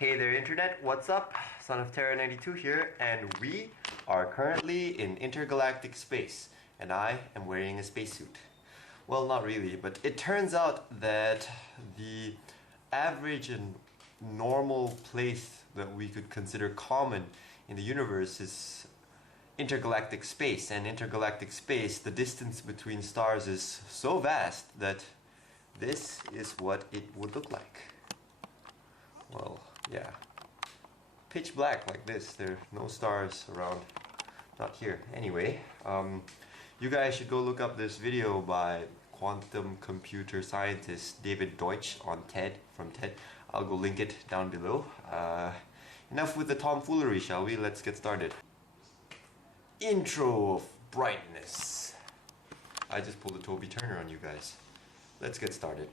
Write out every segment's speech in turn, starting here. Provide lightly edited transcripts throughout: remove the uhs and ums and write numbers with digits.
Hey there Internet, what's up? Son of Terra 92 here, and we are currently in intergalactic space, and I am wearing a spacesuit. Well, not really, but it turns out that the average and normal place that we could consider common in the universe is intergalactic space, and intergalactic space, the distance between stars is so vast that this is what it would look like. Well, yeah. Pitch black like this. There are no stars around. Not here. Anyway, you guys should go look up this video by quantum computer scientist David Deutsch on TED, from TED. I'll go link it down below. Enough with the tomfoolery, shall we? Let's get started. Intro of brightness. I just pulled a Toby Turner on you guys. Let's get started.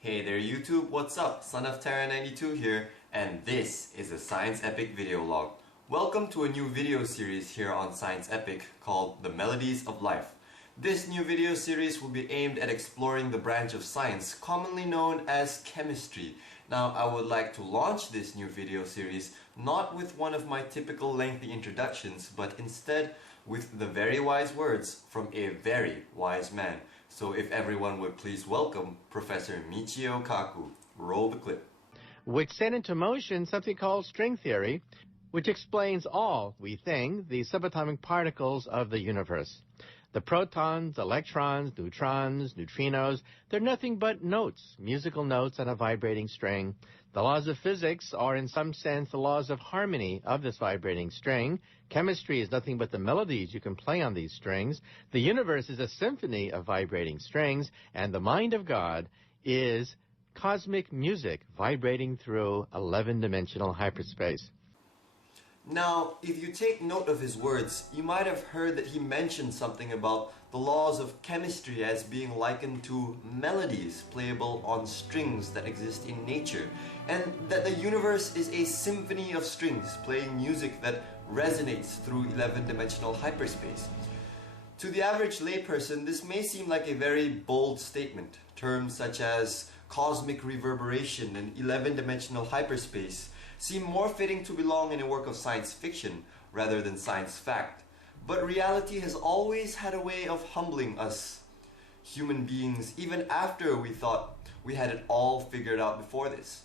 Hey there YouTube, what's up? Son of Terra 92 here, and this is a Science Epic video log. Welcome to a new video series here on Science Epic called The Melodies of Life. This new video series will be aimed at exploring the branch of science commonly known as chemistry. Now, I would like to launch this new video series not with one of my typical lengthy introductions, but instead with the very wise words from a very wise man. So if everyone would please welcome Professor Michio Kaku. Roll the clip. Which set into motion something called string theory, which explains all, we think, the subatomic particles of the universe. The protons, electrons, neutrons, neutrinos, they're nothing but notes, musical notes on a vibrating string. The laws of physics are, in some sense, the laws of harmony of this vibrating string. Chemistry is nothing but the melodies you can play on these strings. The universe is a symphony of vibrating strings, and the mind of God is cosmic music vibrating through 11-dimensional hyperspace. Now, if you take note of his words, you might have heard that he mentioned something about the laws of chemistry as being likened to melodies playable on strings that exist in nature, and that the universe is a symphony of strings playing music that resonates through 11-dimensional hyperspace. To the average layperson, this may seem like a very bold statement. Terms such as cosmic reverberation and 11-dimensional hyperspace seem more fitting to belong in a work of science fiction rather than science fact. But reality has always had a way of humbling us human beings, even after we thought we had it all figured out before this.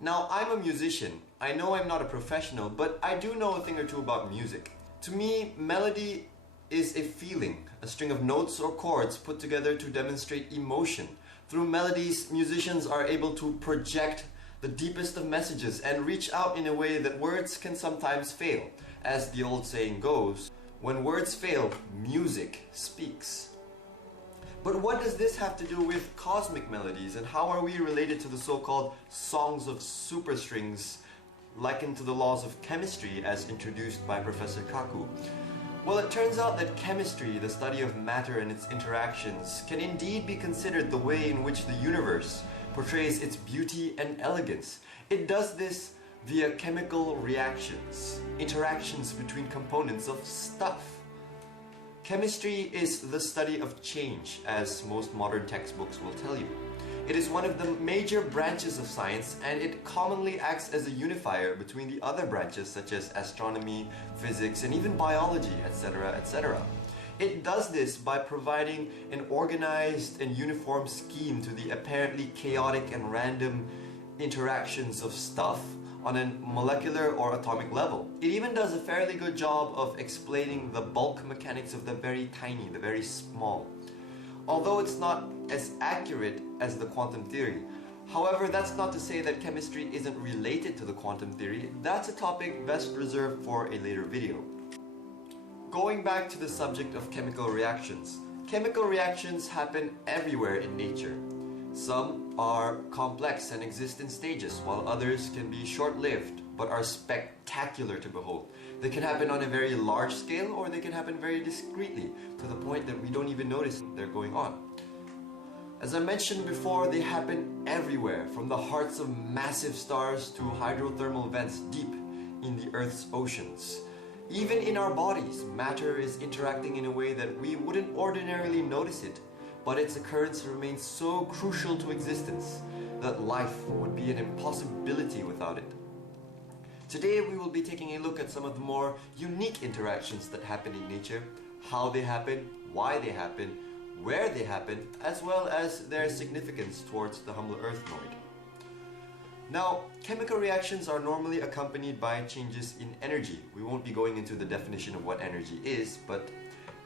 Now, I'm a musician. I know I'm not a professional, but I do know a thing or two about music. To me, melody is a feeling, a string of notes or chords put together to demonstrate emotion. Through melodies, musicians are able to project the deepest of messages and reach out in a way that words can sometimes fail. As the old saying goes, when words fail, music speaks. But what does this have to do with cosmic melodies, and how are we related to the so-called songs of superstrings likened to the laws of chemistry as introduced by Professor Kaku? Well, it turns out that chemistry, the study of matter and its interactions, can indeed be considered the way in which the universe portrays its beauty and elegance. It does this via chemical reactions, interactions between components of stuff. Chemistry is the study of change, as most modern textbooks will tell you. It is one of the major branches of science, and it commonly acts as a unifier between the other branches such as astronomy, physics, and even biology, etc., etc. It does this by providing an organized and uniform scheme to the apparently chaotic and random interactions of stuff on a molecular or atomic level. It even does a fairly good job of explaining the bulk mechanics of the very tiny, the very small. Although it's not as accurate as the quantum theory. However, that's not to say that chemistry isn't related to the quantum theory. That's a topic best reserved for a later video. Going back to the subject of chemical reactions. Chemical reactions happen everywhere in nature. Some are complex and exist in stages, while others can be short-lived but are spectacular to behold. They can happen on a very large scale, or they can happen very discreetly, to the point that we don't even notice they're going on. As I mentioned before, they happen everywhere, from the hearts of massive stars to hydrothermal vents deep in the Earth's oceans. Even in our bodies, matter is interacting in a way that we wouldn't ordinarily notice it, but its occurrence remains so crucial to existence that life would be an impossibility without it. Today we will be taking a look at some of the more unique interactions that happen in nature, how they happen, why they happen, where they happen, as well as their significance towards the humble Earthnoid. Now, chemical reactions are normally accompanied by changes in energy. We won't be going into the definition of what energy is, but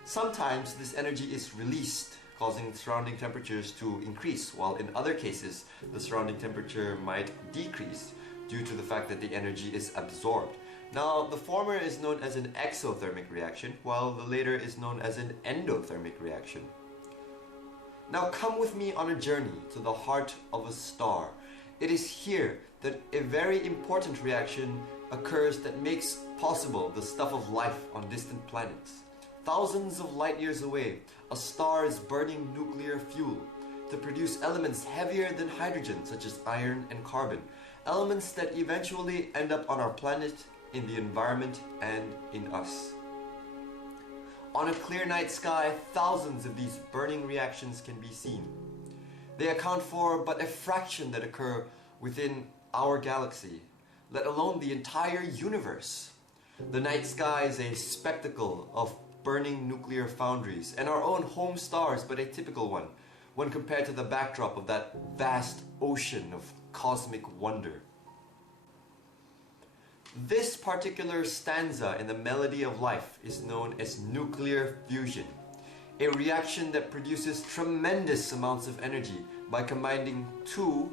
sometimes this energy is released, causing surrounding temperatures to increase, while in other cases the surrounding temperature might decrease due to the fact that the energy is absorbed. Now, the former is known as an exothermic reaction, while the later is known as an endothermic reaction. Now come with me on a journey to the heart of a star. It is here that a very important reaction occurs that makes possible the stuff of life on distant planets. Thousands of light years away, a star is burning nuclear fuel to produce elements heavier than hydrogen, such as iron and carbon, elements that eventually end up on our planet, in the environment, and in us. On a clear night sky, thousands of these burning reactions can be seen. They account for but a fraction that occur within our galaxy, let alone the entire universe. The night sky is a spectacle of burning nuclear foundries, and our own home star is but a typical one when compared to the backdrop of that vast ocean of cosmic wonder. This particular stanza in the Melody of Life is known as nuclear fusion, a reaction that produces tremendous amounts of energy by combining two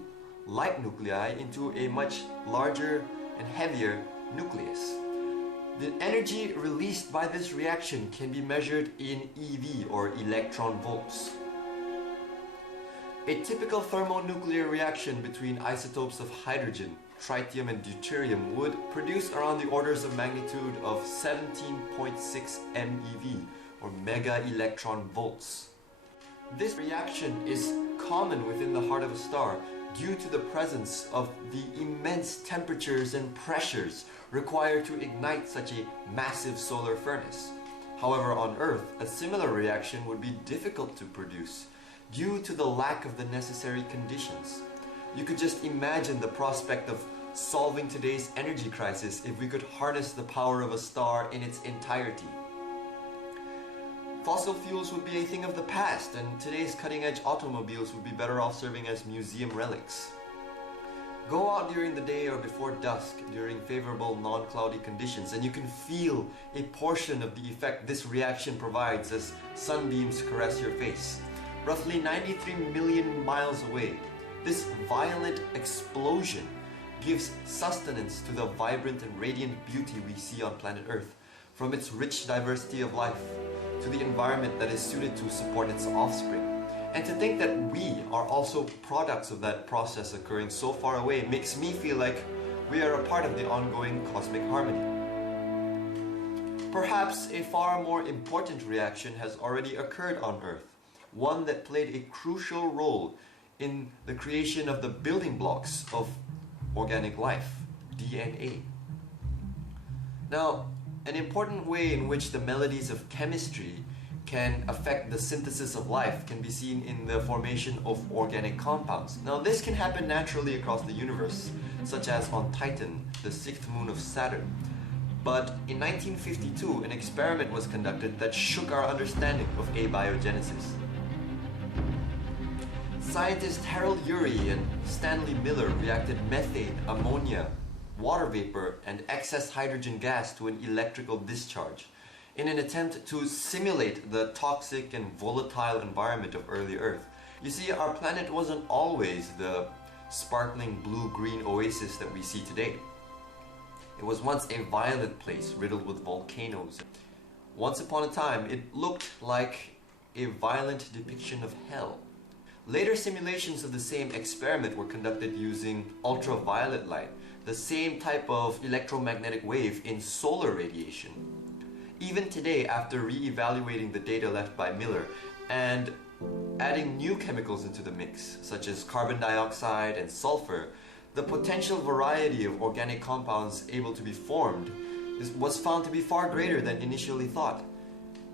light nuclei into a much larger and heavier nucleus. The energy released by this reaction can be measured in eV, or electron volts. A typical thermonuclear reaction between isotopes of hydrogen, tritium and deuterium would produce around the orders of magnitude of 17.6 MeV, or mega electron volts. This reaction is common within the heart of a star due to the presence of the immense temperatures and pressures required to ignite such a massive solar furnace. However, on Earth, a similar reaction would be difficult to produce due to the lack of the necessary conditions. You could just imagine the prospect of solving today's energy crisis if we could harness the power of a star in its entirety. Fossil fuels would be a thing of the past, and today's cutting-edge automobiles would be better off serving as museum relics. Go out during the day or before dusk during favorable non-cloudy conditions, and you can feel a portion of the effect this reaction provides as sunbeams caress your face. Roughly 93 million miles away, this violent explosion gives sustenance to the vibrant and radiant beauty we see on planet Earth, from its rich diversity of life to the environment that is suited to support its offspring. And to think that we are also products of that process occurring so far away makes me feel like we are a part of the ongoing cosmic harmony. Perhaps a far more important reaction has already occurred on Earth, one that played a crucial role in the creation of the building blocks of organic life, DNA. Now, an important way in which the melodies of chemistry can affect the synthesis of life can be seen in the formation of organic compounds. Now, this can happen naturally across the universe, such as on Titan, the sixth moon of Saturn. But in 1952, an experiment was conducted that shook our understanding of abiogenesis. Scientists Harold Urey and Stanley Miller reacted methane, ammonia, water vapor, and excess hydrogen gas to an electrical discharge in an attempt to simulate the toxic and volatile environment of early Earth. You see, our planet wasn't always the sparkling blue-green oasis that we see today. It was once a violent place riddled with volcanoes. Once upon a time, it looked like a violent depiction of hell. Later simulations of the same experiment were conducted using ultraviolet light, the same type of electromagnetic wave in solar radiation. Even today, after re-evaluating the data left by Miller and adding new chemicals into the mix, such as carbon dioxide and sulfur, the potential variety of organic compounds able to be formed was found to be far greater than initially thought.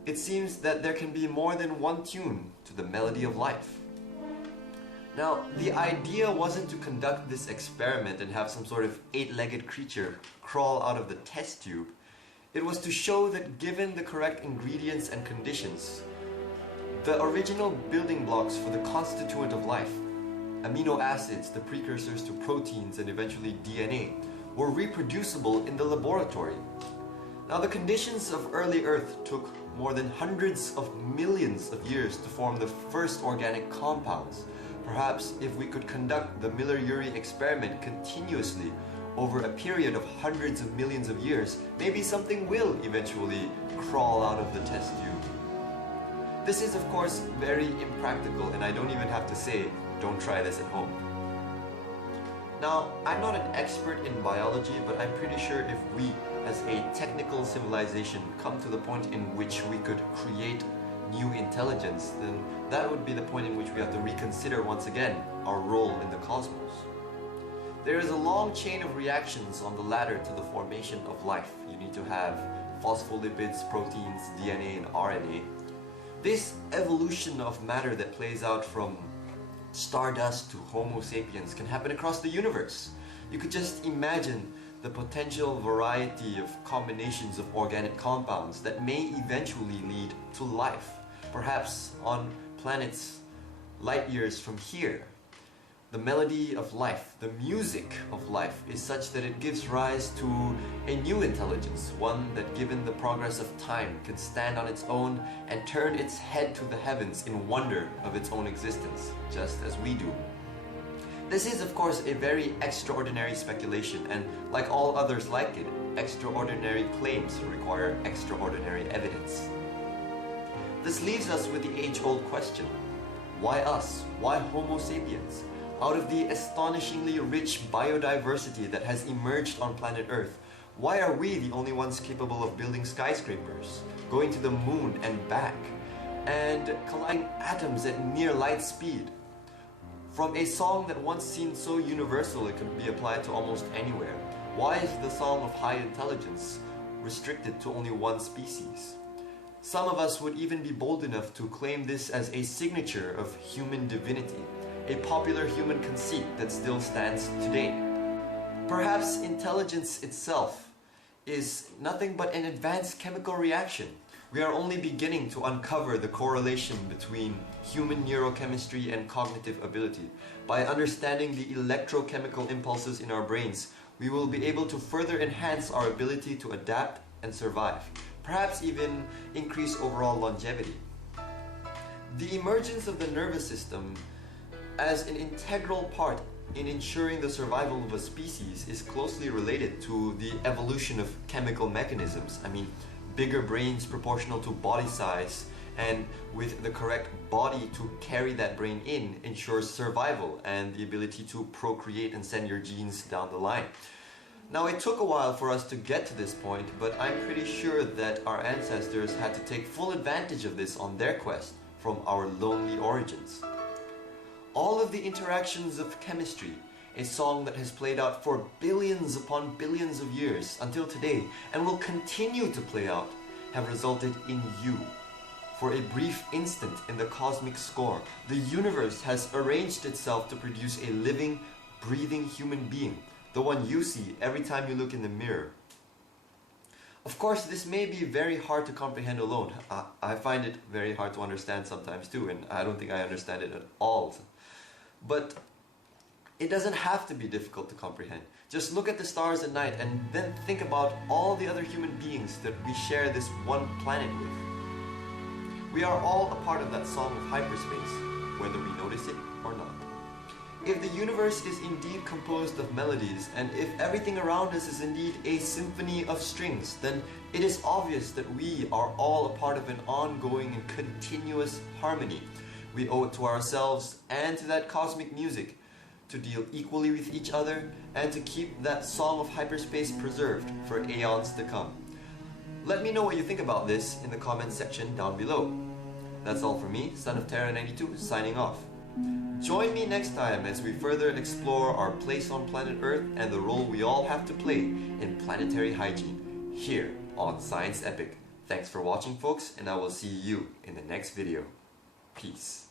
It seems that there can be more than one tune to the melody of life. Now, the idea wasn't to conduct this experiment and have some sort of eight-legged creature crawl out of the test tube. It was to show that given the correct ingredients and conditions, the original building blocks for the constituent of life, amino acids, the precursors to proteins and eventually DNA, were reproducible in the laboratory. Now, the conditions of early Earth took more than hundreds of millions of years to form the first organic compounds. Perhaps if we could conduct the Miller-Urey experiment continuously over a period of hundreds of millions of years, maybe something will eventually crawl out of the test tube. This is, of course, very impractical, and I don't even have to say, don't try this at home. Now, I'm not an expert in biology, but I'm pretty sure if we, as a technical civilization, come to the point in which we could create new intelligence, then that would be the point in which we have to reconsider once again our role in the cosmos. There is a long chain of reactions on the ladder to the formation of life. You need to have phospholipids, proteins, DNA, and RNA. This evolution of matter that plays out from stardust to Homo sapiens can happen across the universe. You could just imagine the potential variety of combinations of organic compounds that may eventually lead to life, perhaps on planets light years from here. The melody of life, the music of life, is such that it gives rise to a new intelligence, one that, given the progress of time, can stand on its own and turn its head to the heavens in wonder of its own existence, just as we do. This is, of course, a very extraordinary speculation, and like all others like it, extraordinary claims require extraordinary evidence. This leaves us with the age-old question: why us? Why Homo sapiens? Out of the astonishingly rich biodiversity that has emerged on planet Earth, why are we the only ones capable of building skyscrapers, going to the moon and back, and colliding atoms at near light speed? From a song that once seemed so universal it could be applied to almost anywhere, why is the song of high intelligence restricted to only one species? Some of us would even be bold enough to claim this as a signature of human divinity, a popular human conceit that still stands today. Perhaps intelligence itself is nothing but an advanced chemical reaction. We are only beginning to uncover the correlation between human neurochemistry and cognitive ability. By understanding the electrochemical impulses in our brains, we will be able to further enhance our ability to adapt and survive, perhaps even increase overall longevity. The emergence of the nervous system as an integral part in ensuring the survival of a species is closely related to the evolution of chemical mechanisms. I mean, bigger brains proportional to body size and with the correct body to carry that brain in ensures survival and the ability to procreate and send your genes down the line. Now, it took a while for us to get to this point, but I'm pretty sure that our ancestors had to take full advantage of this on their quest from our lonely origins. All of the interactions of chemistry, a song that has played out for billions upon billions of years until today and will continue to play out, have resulted in you. For a brief instant in the cosmic score, the universe has arranged itself to produce a living, breathing human being, the one you see every time you look in the mirror. Of course, this may be very hard to comprehend alone. I find it very hard to understand sometimes too, and I don't think I understand it at all. But it doesn't have to be difficult to comprehend. Just look at the stars at night and then think about all the other human beings that we share this one planet with. We are all a part of that song of hyperspace, whether we notice it or not. If the universe is indeed composed of melodies, and if everything around us is indeed a symphony of strings, then it is obvious that we are all a part of an ongoing and continuous harmony. We owe it to ourselves and to that cosmic music to deal equally with each other and to keep that song of hyperspace preserved for aeons to come. Let me know what you think about this in the comments section down below. That's all for me, Son of Terra 92, signing off. Join me next time as we further explore our place on planet Earth and the role we all have to play in planetary hygiene, here on Science Epic. Thanks for watching, folks, and I will see you in the next video. Peace.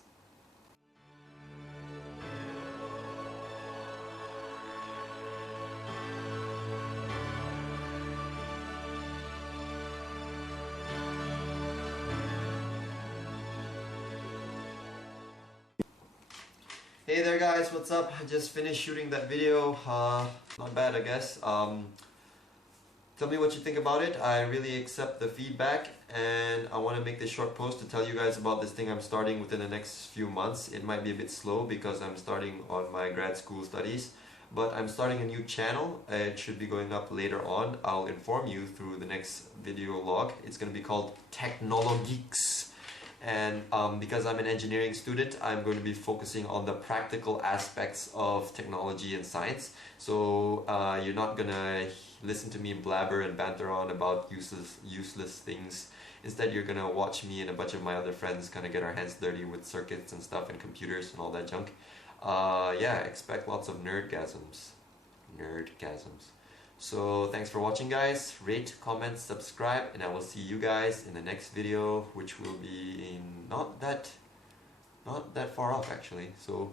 Hey there guys, what's up? I just finished shooting that video. Not bad, I guess. Tell me what you think about it. I really accept the feedback, and I want to make this short post to tell you guys about this thing I'm starting within the next few months. It might be a bit slow because I'm starting on my grad school studies, but I'm starting a new channel. It should be going up later on. I'll inform you through the next video log. It's going to be called Technologeeks. And because I'm an engineering student, I'm going to be focusing on the practical aspects of technology and science. So you're not going to listen to me blabber and banter on about useless things. Instead, you're going to watch me and a bunch of my other friends kind of get our hands dirty with circuits and stuff and computers and all that junk. Yeah, expect lots of nerdgasms. So thanks for watching, guys. Rate, comment, subscribe, and I will see you guys in the next video, which will be in not that far off actually. So